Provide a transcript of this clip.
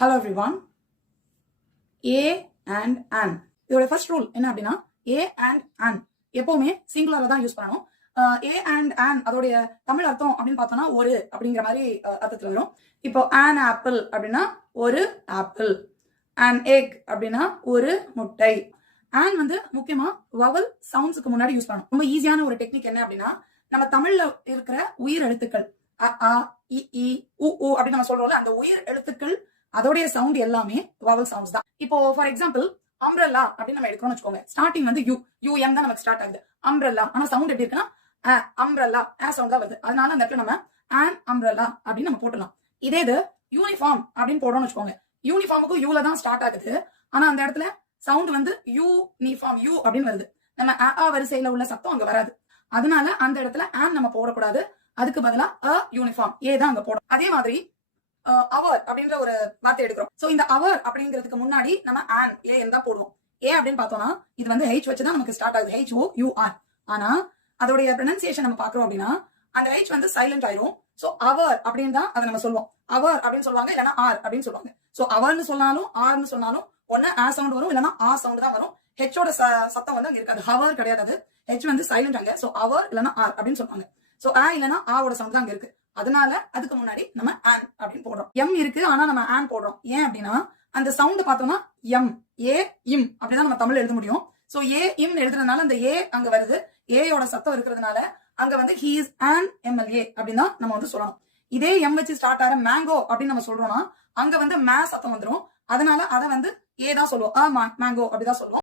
Hello everyone. A and an. இதோட first rule என்ன அப்படின்னா A and an எப்பவுமே சிங்குலரா தான் யூஸ் பண்ணணும். A and an அதோடைய தமிழ் அர்த்தம் அப்படின்னு பார்த்தோம்னா ஒரு அப்படிங்கிற மாதிரி அர்த்தத்துல வரும். இப்போ an apple அப்படின்னா ஒரு ஆப்பிள், an egg அப்படின்னா ஒரு முட்டை. an வந்து முக்கியமா வவல் சவுண்ட்ஸ்க்கு முன்னாடி யூஸ் பண்ணணும். ரொம்ப ஈஸியான ஒரு டெக்னிக் என்ன அப்படின்னா நம்ம தமிழ்ல இருக்கிற உயிர் எழுத்துக்கள் அ இ இ உ உ அப்படின்னு நம்ம சொல்றோம்ல, அந்த உயிர் எழுத்துக்கள் அதோடைய சவுண்ட் எல்லாமே வவல் சவுண்ட்ஸ் தான். இப்போ ஃபார் எக்ஸாம்பிள் அம்ப்ரெல்லா அப்படின்னு நம்ம எடுக்கணும்னு வச்சுக்கோங்க. ஸ்டார்டிங் வந்து யூ எம் தான் நமக்கு ஸ்டார்ட் ஆகுது. அம்ப்ரெல்லா ஆனா சவுண்ட் எப்படி இருக்குன்னா அம்ப்ரெல்லா சவுண்ட் தான் வருது. அதனால அந்த இடத்துல நம்ம an umbrella அப்படின்னு நம்ம போட்டலாம். இதே இது யூனிஃபார்ம் அப்படின்னு போடுறோம்னு வச்சுக்கோங்க. யூனிஃபார்முக்கும் யூல தான் ஸ்டார்ட் ஆகுது. ஆனா அந்த இடத்துல சவுண்ட் வந்து யூனிஃபார்ம் யூ அப்படின்னு வருது. நம்ம அ வரிசையில உள்ள சத்தம் அங்க வராது. அதனால அந்த இடத்துல an நம்ம போடக்கூடாது. அதுக்கு பதிலா யூனிஃபார்ம் ஏ தான் அங்க போடும். அதே மாதிரி அவர் அப்படின்ற ஒரு வார்த்தை எடுக்கிறோம். சோ இந்த அவர் அப்படிங்கிறதுக்கு முன்னாடி நம்ம an ஏ தான் போடுவோம். ஏ அப்படின்னு பார்த்தோம்னா இது வந்து h வச்சுதான் நமக்கு ஸ்டார்ட் ஆகுது. HOUR. ஆனா அதோடைய ப்ரொனன்சியேஷன் நம்ம பாக்குறோம் அப்படின்னா அந்த h வந்து சைலண்ட் ஆயிரும். சோ அவர் அப்படின்னு தான் அதை நம்ம சொல்லுவோம். அவர் அப்படின்னு சொல்லுவாங்க, இல்லைன்னா ஆர் அப்படின்னு சொல்லுவாங்க. சோ அவர்னு சொன்னாலும் ஆர்னு சொன்னாலும் ஒன்னு ஆ சவுண்ட் வரும், இல்லைன்னா ஆ சவுண்ட் தான் வரும். ஹெச்சோட சத்தம் வந்து அங்க இருக்காது. ஹவர் கிடையாது, அது ஹெச் வந்து சைலண்ட் அங்க. சோ அவர் இல்லைன்னா ஆர் அப்படின்னு சொல்லுவாங்க. சோ ஆ இல்லைன்னா ஆவோட சவுண்ட் தான் அங்க இருக்கு. அதனால அதுக்கு முன்னாடி நம்ம an அப்படின்னு போடுறோம். எம் இருக்கு, ஆனா நம்ம an போடுறோம். ஏன் அப்படின்னா அந்த சவுண்ட் பார்த்தோம்னா எம் ஏ இம் அப்படிதான் நம்ம தமிழ் எழுத முடியும். சோ ஏ இம் எழுதுறதுனால அந்த ஏ அங்க வருது. ஏயோட சத்தம் இருக்கிறதுனால அங்க வந்து he is an MLA அப்படின்னு தான் நம்ம வந்து சொல்லணும். இதே எம் வச்சு ஸ்டார்ட் ஆகிற மேங்கோ அப்படின்னு நம்ம சொல்றோம்னா அங்க வந்து மே சத்தம் வந்துடும். அதனால அதை வந்து ஏ தான் சொல்லுவோம். மேங்கோ அப்படிதான் சொல்லுவோம்.